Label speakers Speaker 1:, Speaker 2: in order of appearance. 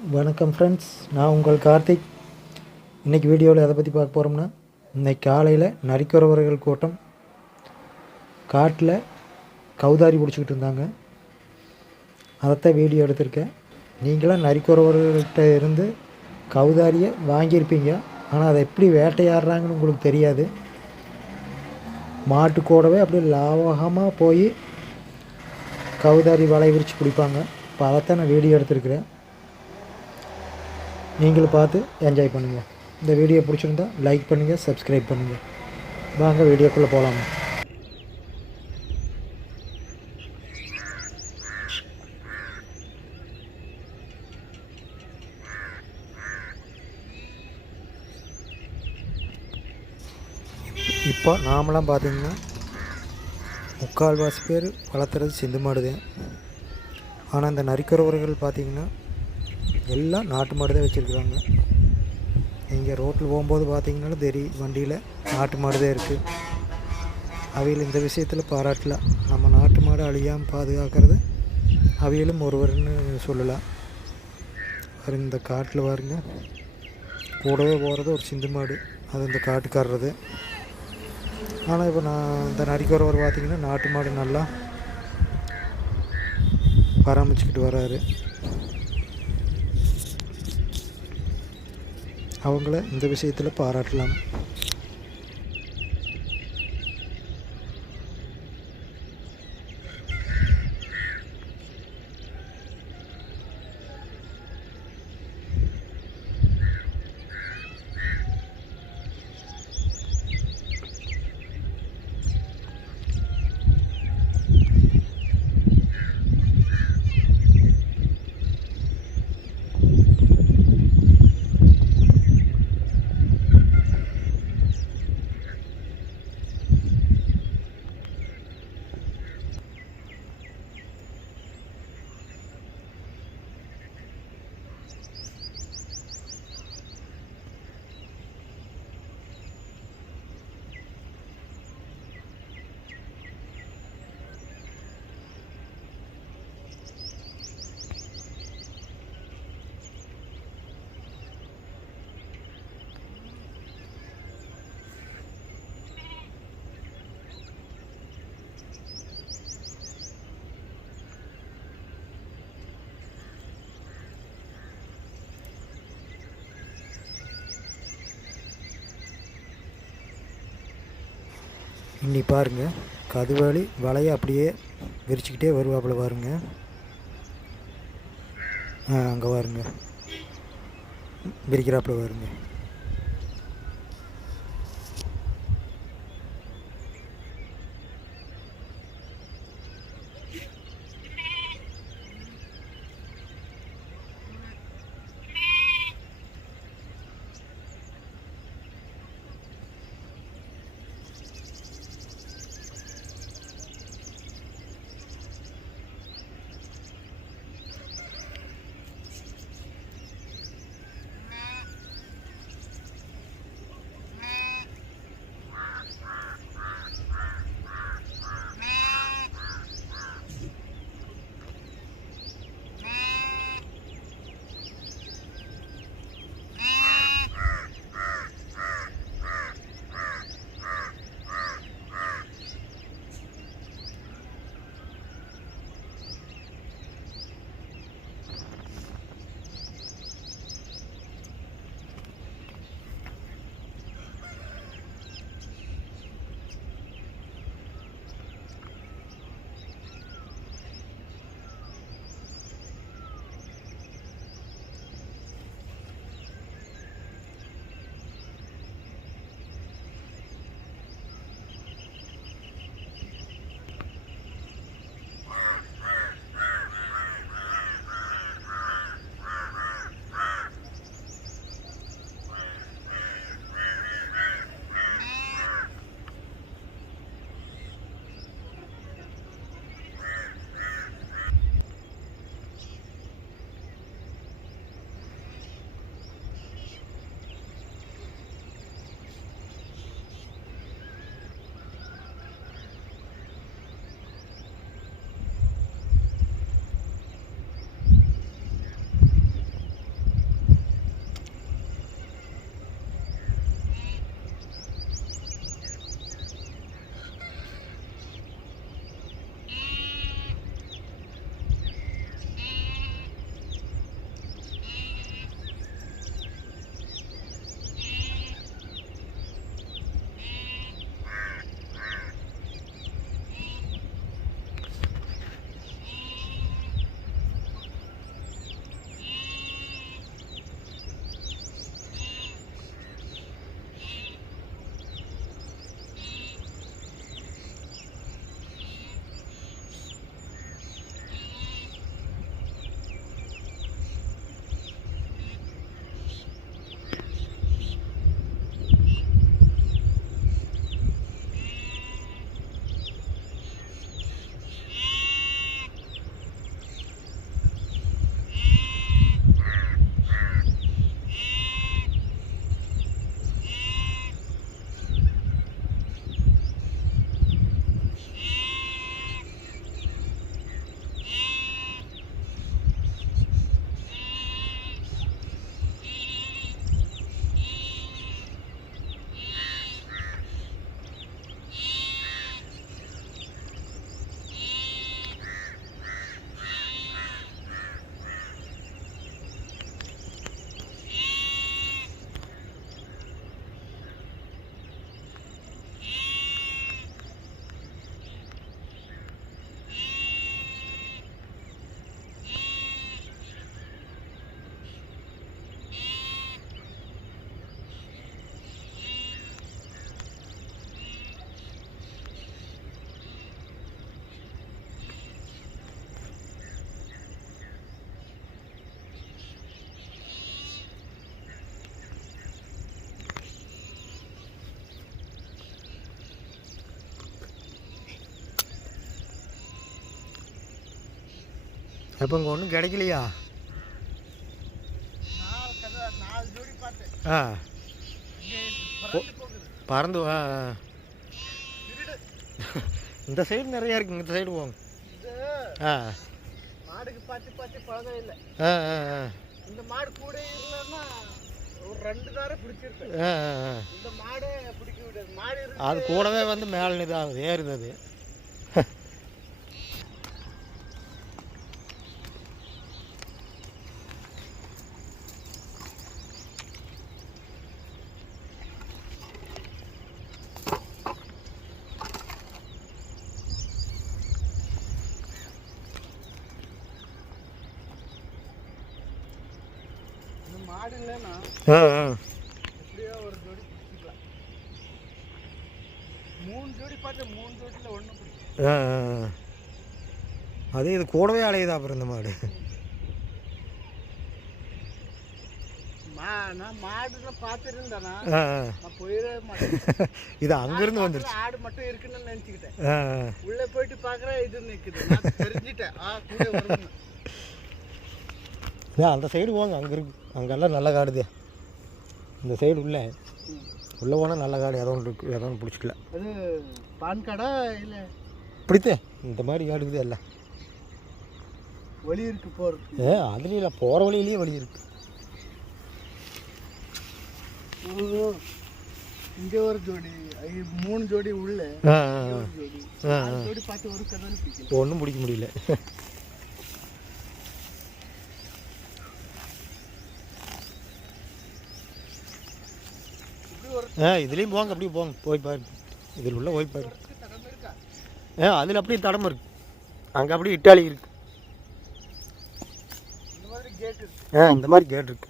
Speaker 1: வணக்கம் ஃப்ரெண்ட்ஸ் நான் உங்கள் கார்த்திக். இன்றைக்கி வீடியோவில் எதை பற்றி பார்க்க போகிறோம்னா இன்றைக்கி காலையில் நரிக்குறவர்கள் கூட்டம். காட்டில் கௌதாரி பிடிச்சிக்கிட்டு இருந்தாங்க. அதைத்தான் வீடியோ எடுத்திருக்கேன். நீங்களாம் நரிக்குறவர்கள்ட்ட இருந்து கௌதாரியை வாங்கியிருப்பீங்க. ஆனால் அதை எப்படி வேட்டையாடுறாங்கன்னு உங்களுக்கு தெரியாது. மாட்டு கூடவே அப்படியே லாவகமாக போய் கௌதாரி வலை விரித்து பிடிப்பாங்க. இப்போ அதைத்தான் நான் வீடியோ எடுத்திருக்கிறேன். நீங்களும் பார்த்து என்ஜாய் பண்ணுங்கள் இந்த வீடியோ பிடிச்சிருந்தா லைக் பண்ணுங்கள் சப்ஸ்கிரைப் பண்ணுங்கள் வாங்க வீடியோக்குள்ளே போகலாமா இப்போ நாமெல்லாம் பார்த்திங்கன்னா முக்கால்வாசி பேர் வளர்த்துறது சிந்து மாடு தான் ஆனால் இந்த நரிக்கிறவர்கள் பார்த்திங்கன்னா எல்லாம் நாட்டு மாடு தான் வச்சுருக்குறாங்க. நீங்கள் ரோட்டில் போகும்போது பார்த்தீங்கன்னாலும் தெரியும் வண்டியில் நாட்டு மாடு தான் இருக்குது அவையில் இந்த விஷயத்தில் பாராட்டலாம் நம்ம நாட்டு மாடு அழியாமல் பாதுகாக்கிறது அவையிலும் ஒருவர்னு சொல்லலாம். பாருங்க இந்த காட்டில் பாருங்க. கூடவே போகிறது ஒரு சிந்து மாடு. அது இந்த காட்டுக்காரது ஆனால் இப்போ நான் இந்த நரிக்குறவர் பார்த்தீங்கன்னா நாட்டு மாடு நல்லா பராமரிச்சுக்கிட்டு வராரு. அவங்கள இந்த விஷயத்தில் பாராட்டலாம். இன்னி பாருங்க. கதுவாளி வலையை அப்படியே விரிச்சுக்கிட்டே வருவாப்புல பாருங்க. ஆ அங்கே பாருங்க. விரிக்கிறாப்புல பாருங்கள் அப்போ இங்கே ஒன்றும் கிடைக்கலையா? ஆ.
Speaker 2: பறந்து
Speaker 1: வா. இந்த சைடு நிறையா இருக்குங்க இந்த சைடு போங்க. ஆ.
Speaker 2: மாடுக்கு பார்த்து பார்த்து பழகம் இல்லை
Speaker 1: ஆ ஆ ஆ.
Speaker 2: இந்த மாடு கூட இல்லைன்னா ஒரு ரெண்டு தாரம் பிடிச்சிருப்பேன்
Speaker 1: ஆ ஆ, ஆ.
Speaker 2: இந்த மாடே பிடிக்க விடாது. மாடு இருக்கு.
Speaker 1: அது கூடவே வந்து மேலே இதாகுது ஏறுது அது
Speaker 2: இந்த மாடு இல்லைன்னா
Speaker 1: ஆ ஆ
Speaker 2: எப்படியோ ஒரு ஜோடி பிடிச்சிக்கலாம் மூணு ஜோடி பார்த்து மூணு ஜோடியில் ஒன்றும் பிடிக்கும்
Speaker 1: ஆ ஆ, ஆ. அது இது கூடவே அலையுதா அப்புறம் இந்த மாடு. இது அங்கேருந்து வந்துருச்சு.
Speaker 2: ஆடு மட்டும் இருக்குன்னு நினச்சிக்கிட்டேன். உள்ளே போயிட்டு பார்க்குறேன் இது நிற்குது நான் தெரிஞ்சிட்டேன்.
Speaker 1: ஏன் அந்த சைடு போங்க அங்கே இருக்கு. அங்கெல்லாம் நல்ல காடுதே. இந்த சைடு உள்ள. உள்ளே போனால் நல்ல காடு ஏதோ ஒன்று இருக்கு ஏதோ ஒன்று பிடிச்சிக்கல.
Speaker 2: அது பான் காடா இல்லை?
Speaker 1: பிடித்தே. இந்த மாதிரி காடு இருக்குது எல்லாம்.
Speaker 2: வழி இருக்கு போகிறது
Speaker 1: ஏ அதுலேயும் இல்லை போகிற வழியிலேயே வழி இருக்கு.
Speaker 2: இங்கே ஒரு ஜோடி மூணு ஜோடி உள்ள. ஜோடி. பார்த்து ஒரு கதை
Speaker 1: ஒன்றும் பிடிக்க முடியல. ஆ இதுலேயும் போங்க அப்படியே போங்க. போய் பாரு இதில் உள்ள போய் பாரு ஆ அதில் அப்படியே தடம் இருக்கு. அங்கே அப்படியே இட்டாலி இருக்கு.
Speaker 2: இந்த மாதிரி கேட் இருக்கு.
Speaker 1: ஆ இந்த மாதிரி கேட் இருக்கு.